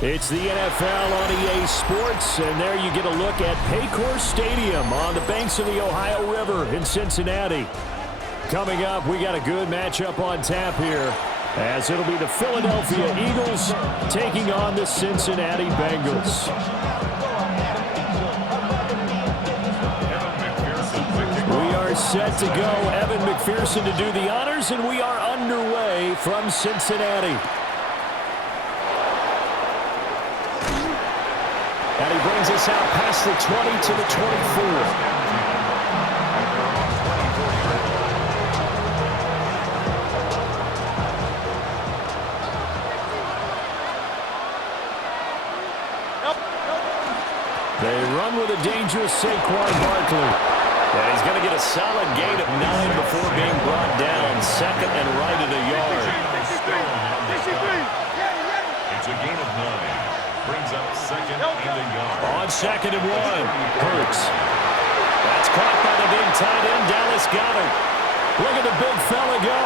It's the NFL on EA Sports, and there you get a look at Paycor Stadium on the banks of the Ohio River in Cincinnati. Coming up, we got a good matchup on tap here, as it'll be the Philadelphia Eagles taking on the Cincinnati Bengals. We are set to go. Evan McPherson to do the honors, and we are underway from Cincinnati. And he brings us out past the 20 to the 24. They run with a dangerous Saquon Barkley. And he's going to get a solid gain of 9 before being brought down. Second and right at a yard. It's a gain of 9. Brings up second and a yard. On second and 1, Hurts. That's caught by the big tight end, Dallas Goedert. Look at the big fella go.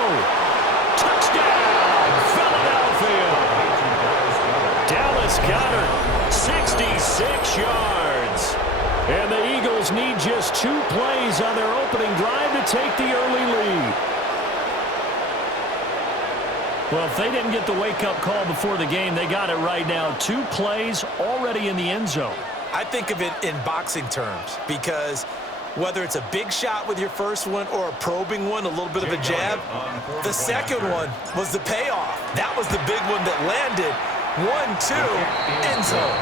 Touchdown, Philadelphia. Dallas Goedert, 66 yards. And the Eagles need just 2 plays on their opening drive to take the early lead. Well, if they didn't get the wake-up call before the game, they got it right now. 2 plays already in the end zone. I think of it in boxing terms because whether it's a big shot with your first one or a probing one, a little bit of a jab, the second one was the payoff. That was the big one that landed. 1-2, end zone.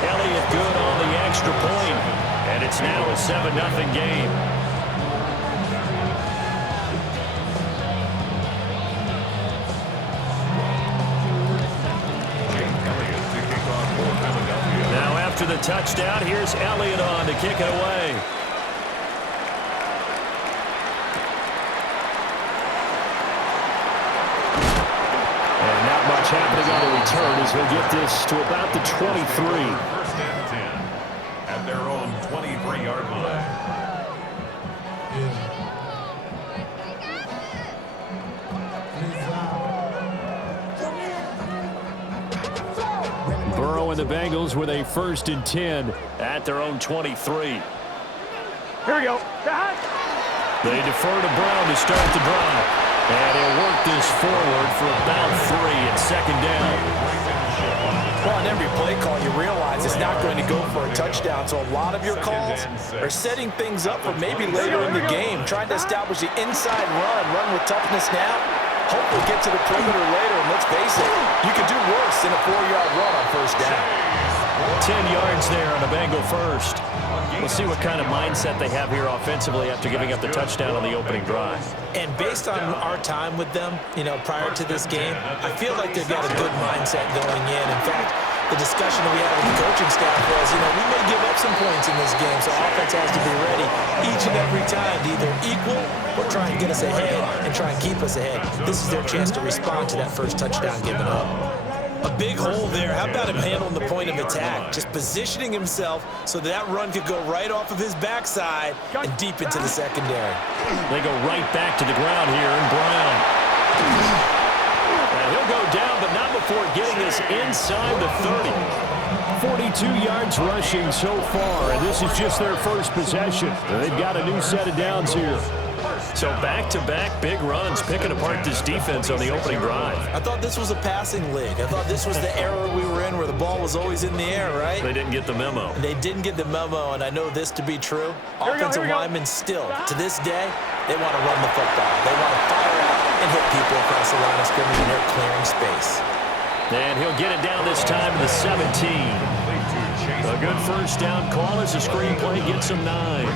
Elliott good on the extra point, and it's now a 7-0 game. Now after the touchdown, here's Elliott on to kick it away. And not much happening on the return as he'll get this to about the 23. First and 10 at their own 23-yard line. Burrow and the Bengals with a 1st and 10 at their own 23. Here we go. They defer to Brown to start the drive. And he'll work this forward for about 3 at second down. Well, on every play call, you realize it's not going to go for a touchdown. So a lot of your calls are setting things up for maybe later in the game, trying to establish the inside run with toughness now. Hopefully get to the perimeter later. And let's face it, you could do worse than a 4-yard run on first down. 10 yards there on a Bengal first. We'll see what kind of mindset they have here offensively after giving up the touchdown on the opening drive. And based on our time with them, prior to this game, I feel like they've got a good mindset going in. In fact, the discussion that we had with the coaching staff was, we may give up some points in this game, so offense has to be ready each and every time to either equal or try and get us ahead and try and keep us ahead. This is their chance to respond to that first touchdown given up. A big hole there. How about him handling the point of attack? Just positioning himself so that run could go right off of his backside and deep into the secondary. They go right back to the ground here, and Brown. And he'll go down, but not before getting this inside the 30. 42 yards rushing so far, and this is just their first possession. They've got a new set of downs here. So back-to-back big runs, picking apart this defense on the opening drive. I thought this was a passing league. I thought this was the era we were in where the ball was always in the air, right? They didn't get the memo. They didn't get the memo, and I know this to be true. Offensive linemen still, to this day, they want to run the football. They want to fire out and hit people across the line of scrimmage, and they're clearing space. And he'll get it down this time to the 17. A good first down call as the screenplay gets him 9.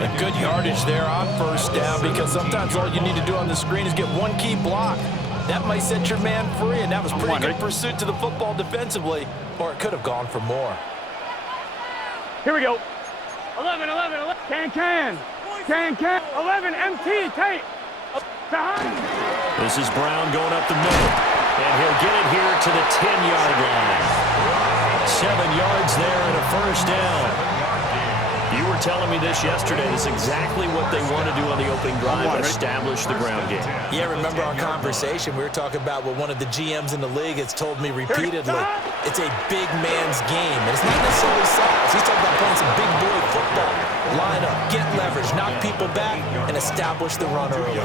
A good yardage there on first down because sometimes all you need to do on the screen is get one key block. That might set your man free, and that was pretty good pursuit to the football defensively, or it could have gone for more. Here we go. 11, 11, 11. Can. 11, MT, tape. Behind. This is Brown going up the middle, and he'll get it here to the 10-yard line. 7 yards there and a first down. You were were telling me this yesterday. This is exactly what they want to do on the opening drive, establish the ground game. Yeah, remember our conversation? We were talking about what one of the GMs in the league has told me repeatedly. It's a big man's game, and it's not necessarily size. He's talking about playing some big boy football. Line up, get leverage, knock people back, and establish the run early.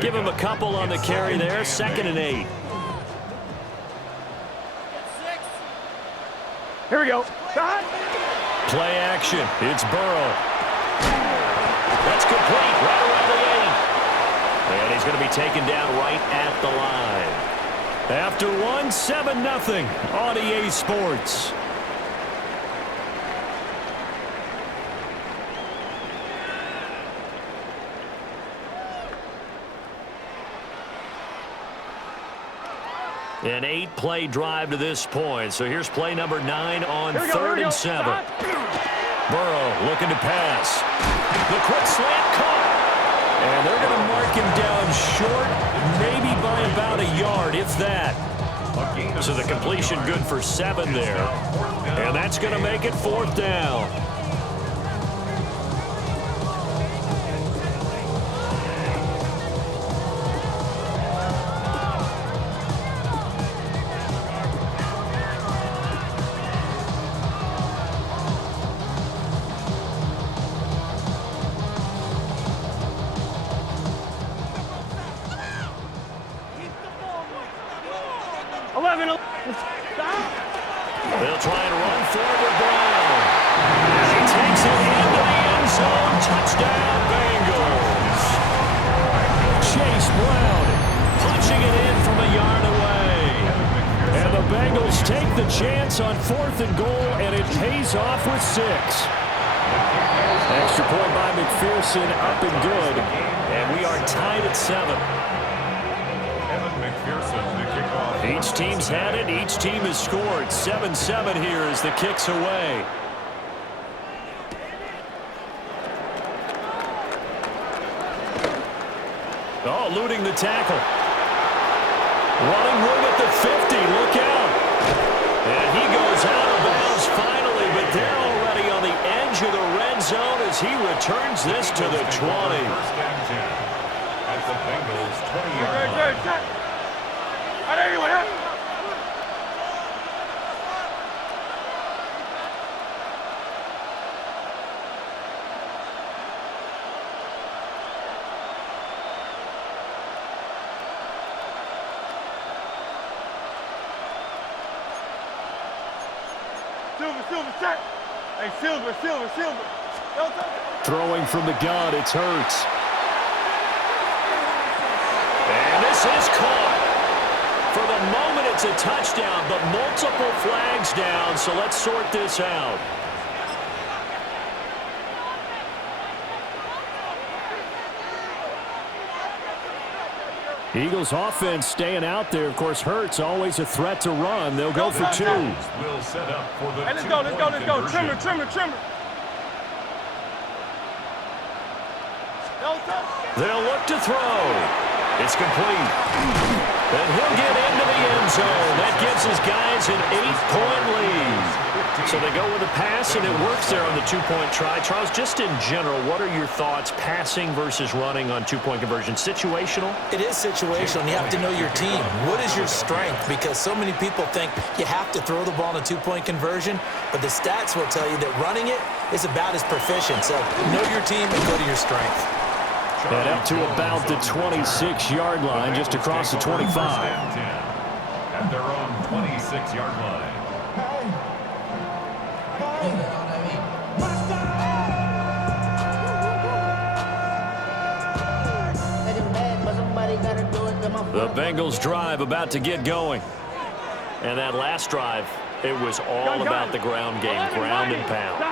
Give him a couple on the carry there, 2nd and 8. Here we go. Play action. It's Burrow. That's complete right around the 8. And he's going to be taken down right at the line. After one, 7-0 on EA Sports. An 8-play drive to this point. So here's play number 9 on 3rd and 7. Burrow looking to pass. The quick slant caught. And they're going to mark him down short, maybe by about a yard, if that. So the completion good for 7 there. And that's going to make it 4th down. They'll try and run forward Brown. He takes it into the end zone. Touchdown, Bengals. Chase Brown punching it in from a yard away. And the Bengals take the chance on 4th and goal, and it pays off with 6. Extra point by McPherson, up and good. And we are tied at 7. Each team's had it. Each team has scored. 7-7 here as the kick's away. Oh, eluding the tackle. Running room at the 50. Look out. And he goes out of bounds finally, but they're already on the edge of the red zone as he returns this to the 20. At the Bengals 20-yard line. Silver. Throwing from the gun, it's Hurts. And this is caught. For the moment, it's a touchdown, but multiple flags down, so let's sort this out. Eagles offense staying out there. Of course, Hurts always a threat to run. They'll go for 2. Will set up for the let's go. Trimmer. They'll look to throw. It's complete. And he'll get into the end zone. That gives his guys an 8-point lead. So they go with a pass, and it works there on the 2-point try. Charles, just in general, what are your thoughts passing versus running on 2-point conversion? Situational? It is situational. You have to know your team. What is your strength? Because so many people think you have to throw the ball in a 2-point conversion, but the stats will tell you that running it is about as proficient. So know your team and go to your strength. And up to about the 26-yard line, just across the 25. At their own 26-yard line. The Bengals drive about to get going. And that last drive, it was all about the ground game, ground and pound.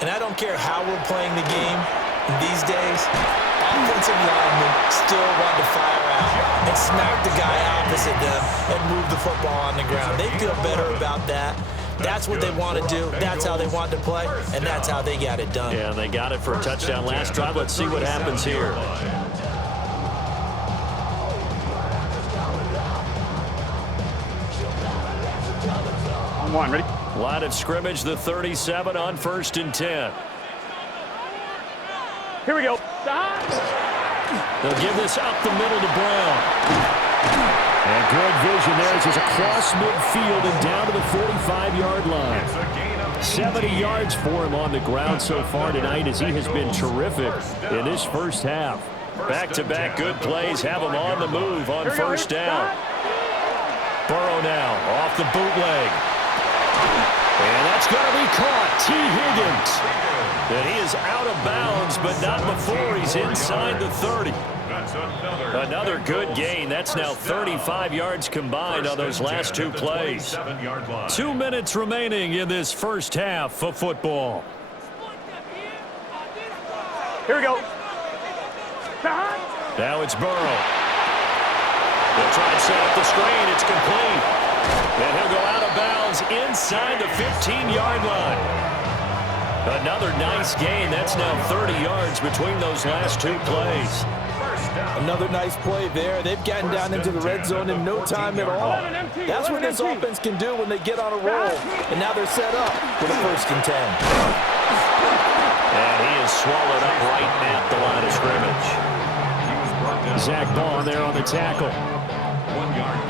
And I don't care how we're playing the game these days, offensive linemen still want to fire out and smack the guy opposite them and move the football on the ground. They feel better about that. That's what they want to do. That's how they want to play, and that's how they got it done. Yeah, they got it for a touchdown last drive. Let's see what happens here. On 1, ready? Line of scrimmage, the 37 on 1st and 10. Here we go. They'll give this up the middle to Brown. And good vision there as he's across midfield and down to the 45-yard line. 70 yards for him on the ground so far tonight as he has been terrific in this first half. Back-to-back good plays have him on the move on first down. Burrow now off the bootleg. And that's going to be caught. T. Higgins. And he is out of bounds, but not before he's inside the 30. Another good gain. That's now 35 yards combined on those last two plays. 2 minutes remaining in this first half of football. Here we go. Now it's Burrow. They'll try and set up the screen. It's complete. And he'll go out of bounds inside the 15-yard line. Another nice gain. That's now 30 yards between those last two plays. Another nice play there. They've gotten down into the red zone in no time at all. That's what this offense can do when they get on a roll. And now they're set up with a 1st and 10. And he is swallowed up right at the line of scrimmage. Zach Bond there on the tackle.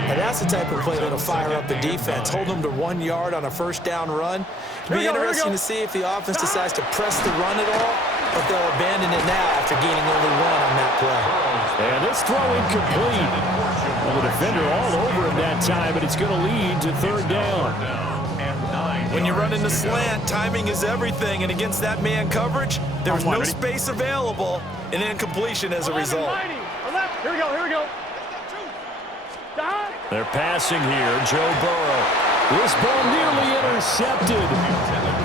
And that's the type of play that'll fire up the defense. Hold them to 1 yard on a first down run. It'll be interesting to see if the offense decides to press the run at all, but they'll abandon it now after gaining only 1 on that play. And this throw incomplete. Well, the defender all over him that time, but it's going to lead to 3rd down. When you're running the slant, timing is everything, and against that man coverage, there's no space available, and incompletion as a result. Here we go, here we go. They're passing here, Joe Burrow. This ball nearly intercepted.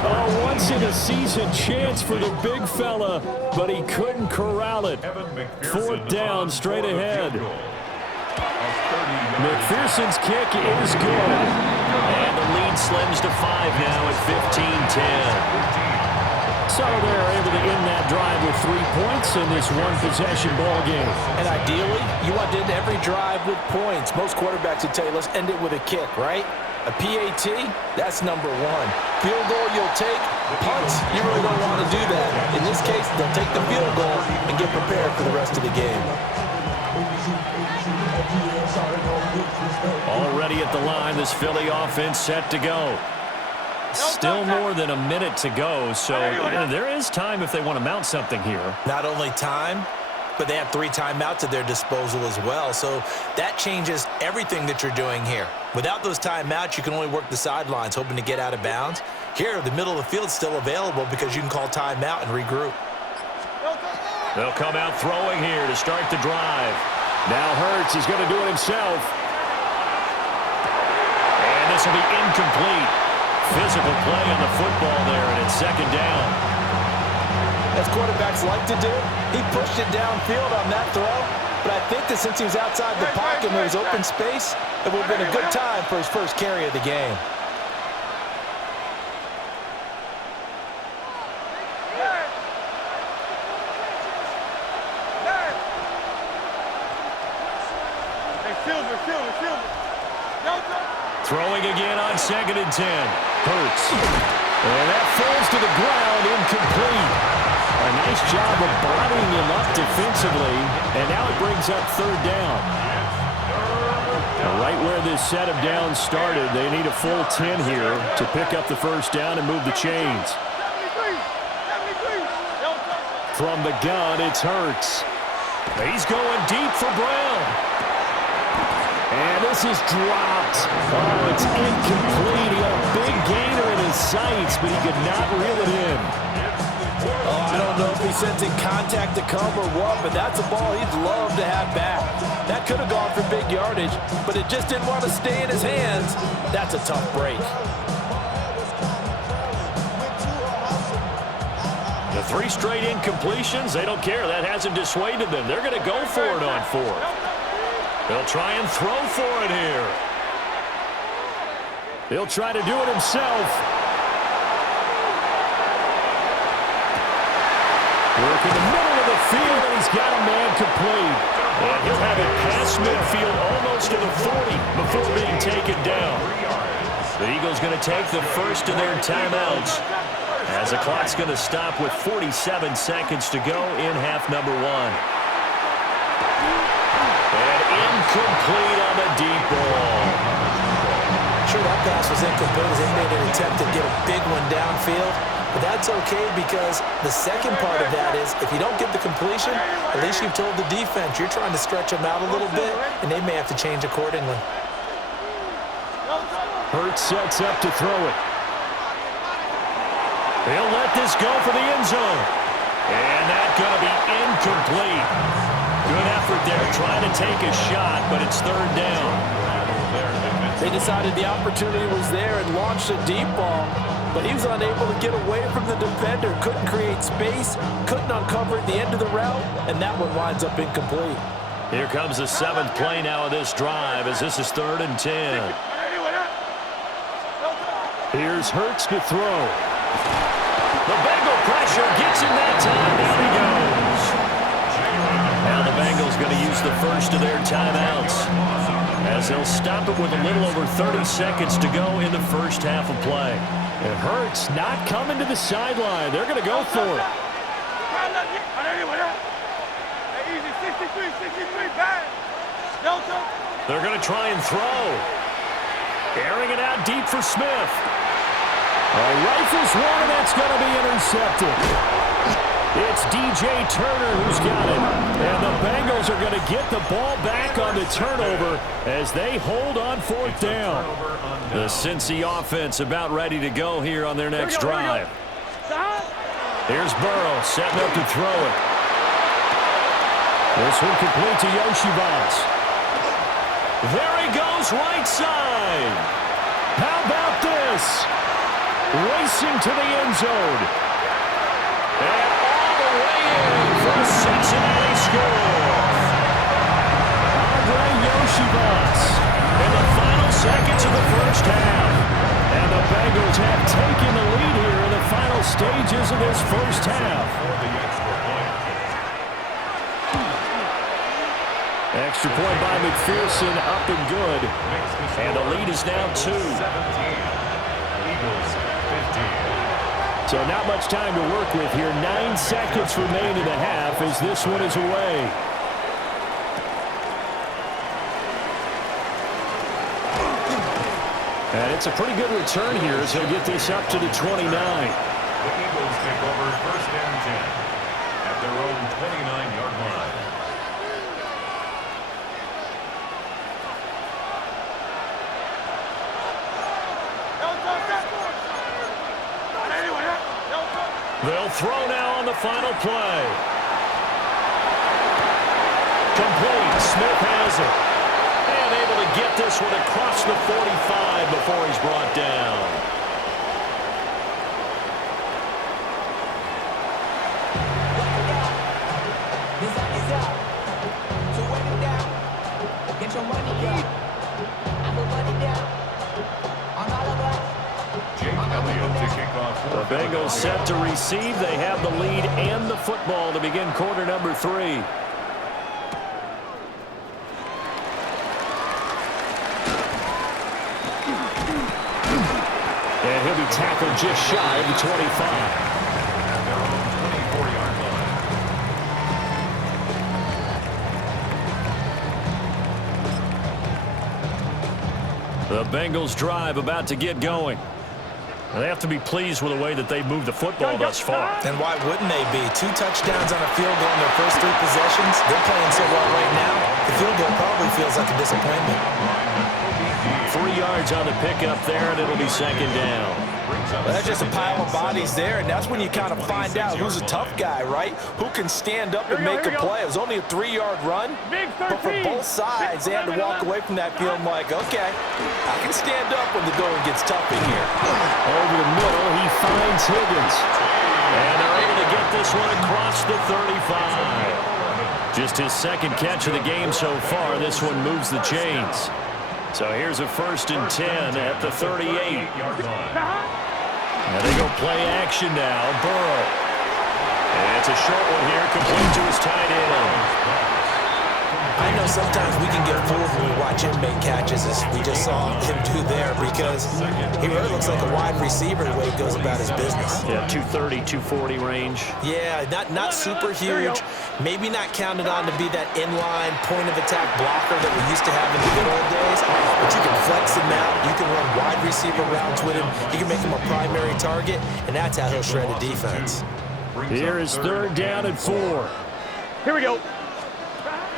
A once-in-a-season chance for the big fella, but he couldn't corral it. 4th down, straight ahead. McPherson's kick is good. And the lead slims to 5 now at 15-10. So they're able to end that drive with 3 points in this one-possession ball game. And ideally, you want to end every drive with points. Most quarterbacks would tell you, let's end it with a kick, right? A PAT, that's number 1. Field goal you'll take. Punts, you really don't want to do that. In this case, they'll take the field goal and get prepared for the rest of the game. Already at the line, this Philly offense set to go. Still more than a minute to go, so there is time if they want to mount something here. Not only time, but they have 3 timeouts at their disposal as well, so that changes everything that you're doing here. Without those timeouts, you can only work the sidelines, hoping to get out of bounds. Here, the middle of the field's still available because you can call timeout and regroup. They'll come out throwing here to start the drive. Now Hurts is going to do it himself. And this will be incomplete. Physical play on the football there, and it's 2nd down. As quarterbacks like to do, he pushed it downfield on that throw, but I think that since he was outside the pocket and there was open space, it would have been a good time for his first carry of the game. Throwing again on 2nd and 10. Hurts. And that falls to the ground, incomplete. A nice job of bodying him up defensively, and now it brings up 3rd down. Right where this set of downs started, they need a full 10 here to pick up the 1st down and move the chains. From the gun, it's Hurts. He's going deep for Brown. And this is dropped. Oh, it's incomplete. He had a big gainer in his sights, but he could not reel it in. Oh, I don't know if he's sensing contact to come or what, but that's a ball he'd love to have back. That could have gone for big yardage, but it just didn't want to stay in his hands. That's a tough break. The 3 straight incompletions, they don't care. That hasn't dissuaded them. They're going to go for it on 4th. They'll try and throw for it here. He'll try to do it himself. Work in the middle of the field, and he's got a man complete. And he'll have it past midfield almost to the 40 before being taken down. The Eagles going to take the first of their timeouts as As the clock's going to stop with 47 seconds to go in half number one. And incomplete on the deep ball. Sure, that pass was incomplete as they made an attempt to get a big one downfield. But that's okay because the second part of that is if you don't get the completion, at least you've told the defense you're trying to stretch them out a little bit, and they may have to change accordingly. Hurts sets up to throw it. He'll let this go for the end zone. And that's going to be incomplete. Good effort there trying to take a shot, but it's third down. They decided the opportunity was there and launched a deep ball, but he was unable to get away from the defender, couldn't create space, couldn't uncover at the end of the route, and that one winds up incomplete. Here comes the seventh play now of this drive as this is 3rd and 10. Here's Hurts to throw. The Bengal pressure gets him that time. Down he goes. Now the Bengals going to use the first of their timeouts as they'll stop it with a little over 30 seconds to go in the first half of play. It Hurts not coming to the sideline. They're going to go for it. They're going to try and throw. Airing it out deep for Smith. Rifles one, and that's going to be intercepted. It's DJ Turner who's got it. And the Bengals are going to get the ball back on the turnover as they hold on 4th down. The Cincy offense about ready to go here on their next drive. Here's Burrow setting up to throw it. This one complete to Yoshibas. There he goes, right side. How about this? Racing to the end zone. And all the way in for a Cincinnati score. Andre Yoshibas In the final seconds of the first half. And the Bengals have taken the lead here in the final stages of this first half. Extra point by McPherson, up and good. And the lead is now 2. So not much time to work with here. 9 seconds remain in the half as this one is away. And it's a pretty good return here as he'll get this up to the 29. The Eagles take over 1st and 10 at their own 29-yard line. They'll throw now on the final play. Complete. Smith has it. And able to get this one across the 45 before he's brought down. Get your money up. I put money down. On all of us. The Bengals set to receive. They have the lead and the football to begin quarter number 3. And he'll be tackled just shy of the 25. The Bengals drive about to get going. They have to be pleased with the way that they've moved the football thus far. And why wouldn't they be? 2 touchdowns on a field goal in their first 3 possessions. They're playing so well right now. The field goal probably feels like a disappointment. 3 yards on the pickup there, and it'll be 2nd down. Well, that's just a pile of bodies there, and that's when you kind of find out who's a tough guy, right? Who can stand up and make a play. It was only a 3-yard run, but for both sides, they had to walk away from that field like, okay, I can stand up when the going gets tough in here. Over the middle, he finds Higgins. And they're able to get this one across the 35. Just his 2nd catch of the game so far. This one moves the chains. So here's a 1st and 10 at the 38. Now they go play action now. Burrow. And it's a short one here, complete to his tight end. I know sometimes we can get fooled when we watch him make catches, as we just saw him do there, because he really looks like a wide receiver the way he goes about his business. Yeah, 230, 240 range. Yeah, not super huge. Maybe not counted on to be that inline point-of-attack blocker that we used to have in the good old days, but you can flex him out. You can run wide receiver routes with him. You can make him a primary target, and that's how he'll shred a defense. Here is 3rd down and 4. Here we go.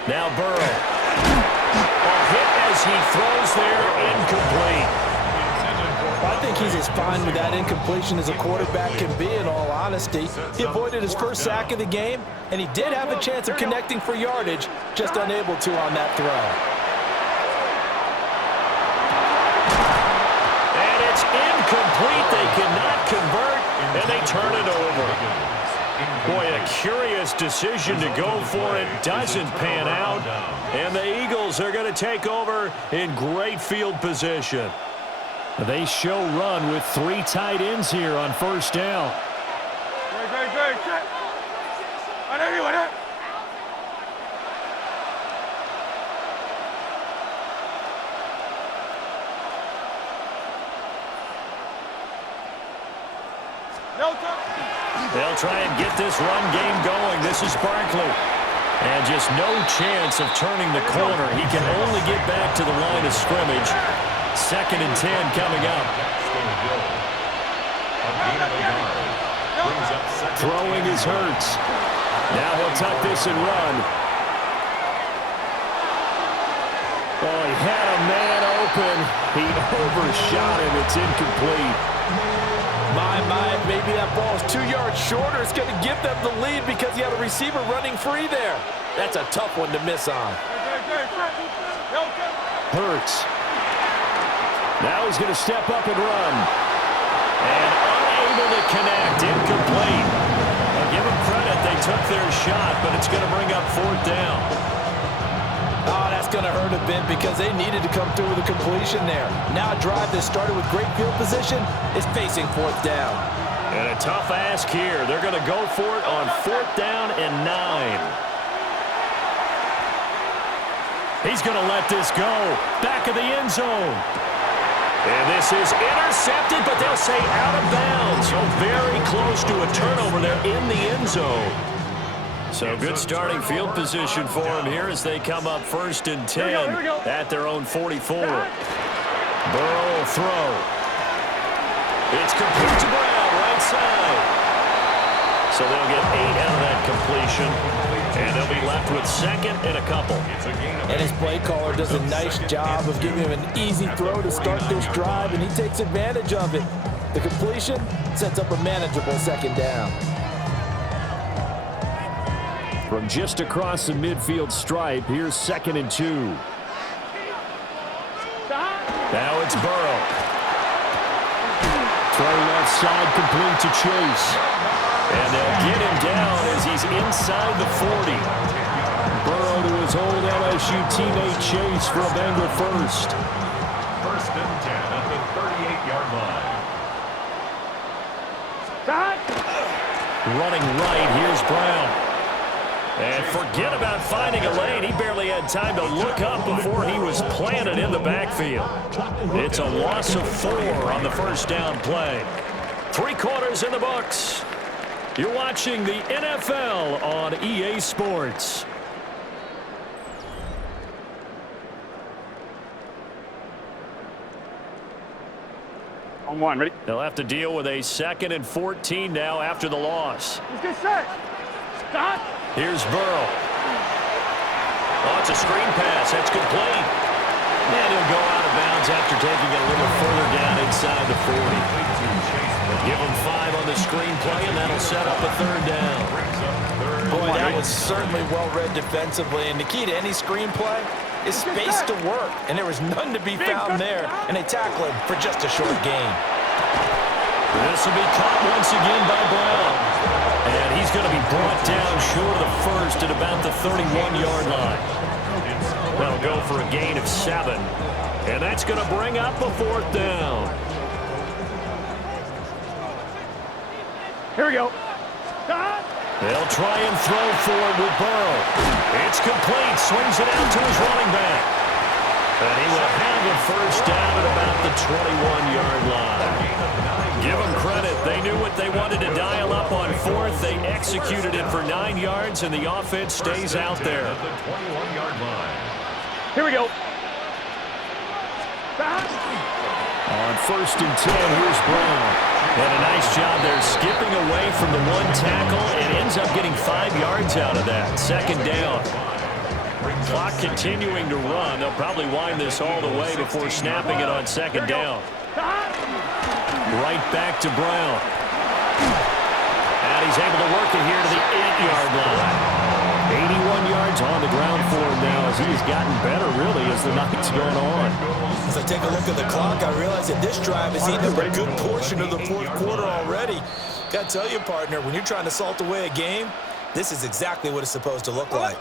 Now Burrow. A hit as he throws there, incomplete. I think he's as fine with that incompletion as a quarterback can be, in all honesty. He avoided his first sack of the game, and he did have a chance of connecting for yardage, just unable to on that throw. And it's incomplete. They cannot convert, and they turn it over. Boy, a curious decision to go for it. Doesn't pan out. And the Eagles are going to take over in great field position. They show run with 3 tight ends here on 1st down. They'll try and get this run game going. This is Barkley. And just no chance of turning the corner. He can only get back to the line of scrimmage. 2nd and 10 coming up. Throwing is Hurts. Now he'll tuck this and run. Oh, he had a man open. He overshot him. It's incomplete. Maybe that ball is 2 yards shorter. It's going to give them the lead because he had a receiver running free there. That's a tough one to miss on. Hurts. Now he's going to step up and run. And unable to connect. Incomplete. I'll give them credit. They took their shot, but it's going to bring up 4th down. Oh, that's going to hurt a bit because they needed to come through with a completion there. Now a drive that started with great field position is facing 4th down. And a tough ask here. They're going to go for it on 4th down and 9. He's going to let this go. Back of the end zone. And this is intercepted, but they'll say out of bounds. So very close to a turnover there in the end zone. So good starting field position for them here as they come up 1st and 10 at their own 44. Burrow will throw. It's complete to Brown, right side. So they'll get 8 out of that completion, and they'll be left with 2nd and a couple. And his play caller does a nice job of giving him an easy throw to start this drive, and he takes advantage of it. The completion sets up a manageable 2nd down. From just across the midfield stripe, here's 2nd and 2. Now it's Burrow. Throw left side, complete to Chase. And they'll get him down as he's inside the 40. Burrow to his old LSU teammate Chase for a Bengal first. 1st and 10 at the 38-yard line. Running right, here's Brown. And forget about finding a lane. He barely had time to look up before he was planted in the backfield. It's a loss of 4 on the 1st down play. 3 quarters in the books. You're watching the NFL on EA Sports. On 1, ready? They'll have to deal with a 2nd and 14 now after the loss. Let's get set. Stop. Here's Burrow. Oh, it's a screen pass. That's complete. And he'll go out of bounds after taking it a little further down inside the 40. Give him 5 on the screen play, and that'll set up a 3rd down. Boy, that was certainly well-read defensively, and the key to any screen play is space to work, and there was none to be found there, and they tackle him for just a short gain. This will be caught once again by Brown. And he's going to be brought down short of the 1st at about the 31-yard line. That'll go for a gain of 7. And that's going to bring up a 4th down. Here we go. Stop. They'll try and throw for it with Burrow. It's complete. Swings it out to his running back. And he will have a first down at about the 21-yard line. Give them credit. They knew what they wanted to dial up on fourth. They executed it for 9 yards, and the offense stays out there. The 21-yard line. Here we go. On first and 10, here's Brown. And a nice job there skipping away from the one tackle and ends up getting 5 yards out of that. Second down. Clock continuing to run. They'll probably wind this all the way before snapping it on second down. Right back to Brown. And he's able to work it here to the 8-yard line. 81 yards on the ground for him now as he's gotten better, really, as the night's gone on. As I take a look at the clock, I realize that this drive has eaten up a good portion of the fourth quarter already. Got to tell you, partner, when you're trying to salt away a game, this is exactly what it's supposed to look like.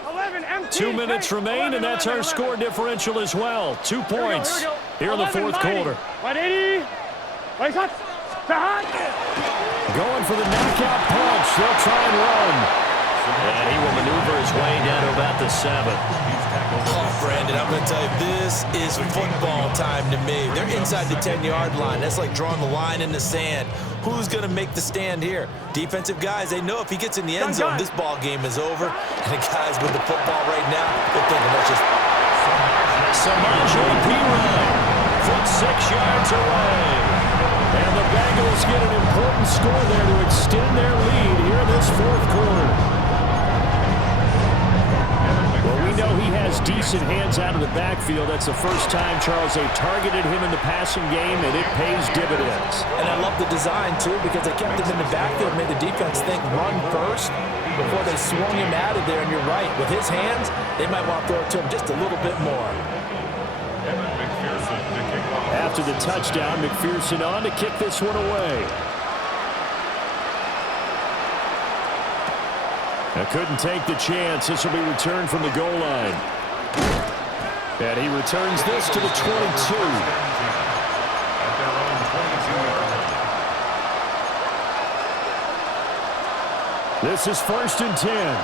2 minutes remain, and that's our score differential as well. 2 points here in the fourth quarter. 180. Going for the knockout punch. They'll try and run. And he will maneuver his way down to about the 7. Oh, Brandon, I'm going to tell you, this is football time to me. They're inside the 10-yard line. That's like drawing the line in the sand. Who's going to make the stand here? Defensive guys, they know if he gets in the end zone, this ball game is over. And the guys with the football right now, they're thinking, let's just... Samaje Perine from 6 yards away. And the Bengals get an important score there to extend their lead here in this fourth quarter. Well, we know he has decent hands out of the backfield. That's the first time, Charles, they targeted him in the passing game, and it pays dividends. And I love the design, too, because they kept him in the backfield, made the defense think run first before they swung him out of there. And you're right, with his hands, they might want to throw it to him just a little bit more. After the touchdown, McPherson on to kick this one away. I couldn't take the chance. This will be returned from the goal line. And he returns this to the 22. This is first and 10.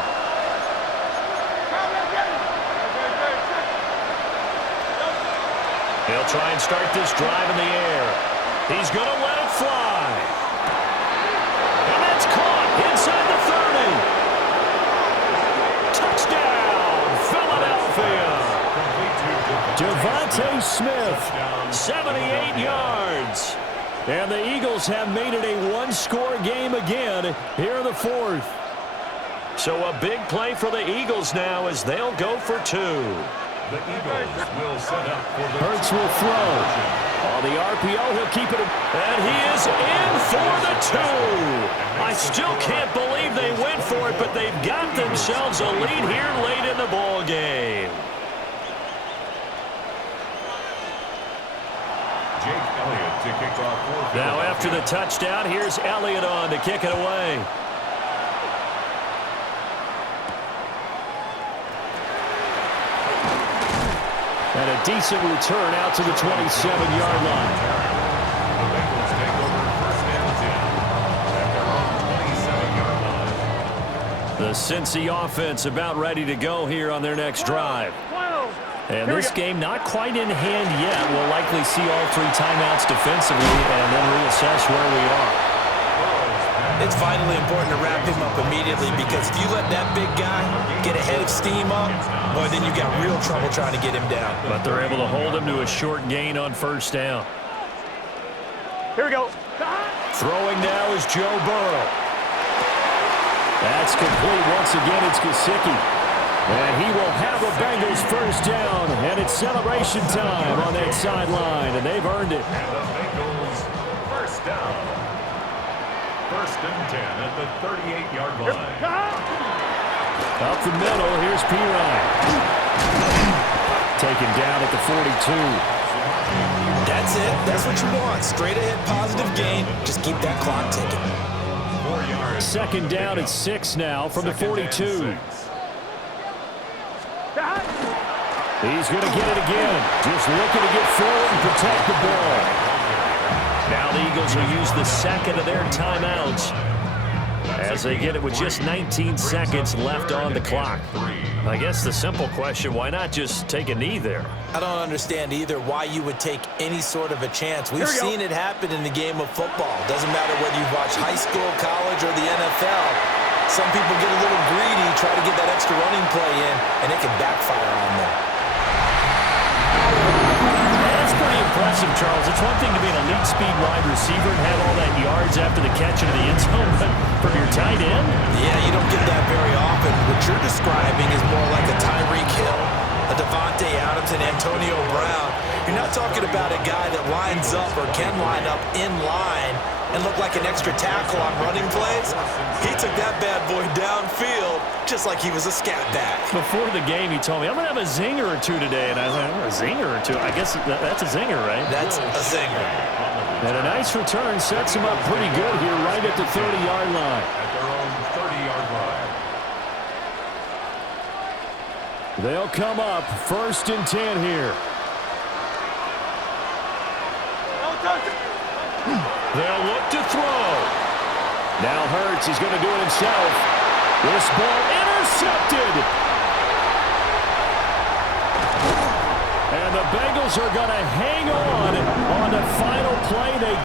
He'll try and start this drive in the air. He's going to let it fly. And that's caught inside the 30. Touchdown, Philadelphia. Devontae Smith, 78 yards. And the Eagles have made it a one-score game again here in the fourth. So a big play for the Eagles now as they'll go for 2. The Eagles will set up for the Hurts will throw. On the RPO, he'll keep it. And he is in for the 2. I still can't believe they went for it, but they've got themselves a lead here late in the ball game. Jake Elliott to kick off. Now after the touchdown, here's Elliott on to kick it away. And a decent return out to the 27-yard line. The Bengals take over first and 10 at their own 27-yard line. The Cincy offense about ready to go here on their next drive. And this game not quite in hand yet. We'll likely see all 3 timeouts defensively and then reassess where we are. It's vitally important to wrap him up immediately because if you let that big guy get a head of steam up, boy, then you've got real trouble trying to get him down. But they're able to hold him to a short gain on first down. Here we go. Throwing now is Joe Burrow. That's complete. Once again, it's Gesicki. And he will have a Bengals first down. And it's celebration time on that sideline. And they've earned it. And the Bengals first down. First and 10 at the 38-yard line. Up the middle, here's Perine. Taken down at the 42. That's it. That's what you want. Straight ahead, positive gain. Just keep that clock ticking. 4 yards. Second down at 6 now from the 42. He's going to get it again. Just looking to get forward and protect the ball. Now the Eagles will use the second of their timeouts. as they get it with just 19 seconds left on the clock. I guess the simple question, why not just take a knee there? I don't understand either why you would take any sort of a chance. We've seen it happen in the game of football. Doesn't matter whether you watch high school, college, or the NFL. Some people get a little greedy, try to get that extra running play in, and it can backfire on them. That's pretty impressive, Charles. It's one thing to be an elite speed wide receiver and have all that yards after the catch into the end zone, but from your tight end? Yeah, you don't get that very often. What you're describing is more like a Tyreek Hill, a Devontae Adams, and Antonio Brown. You're not talking about a guy that lines up or can line up in line and look like an extra tackle on running plays. He took that bad boy downfield just like he was a scat back. Before the game, he told me, I'm going to have a zinger or two today. And I was like, a zinger or two? I guess that's a zinger, right? That's a zinger. And a nice return sets him up pretty good here right at the 30-yard line. At their own 30-yard line. They'll come up 1st and 10 here. They'll look to throw. Now Hurts is going to do it himself. This ball intercepted. And the Bengals are going to hang on the final play. They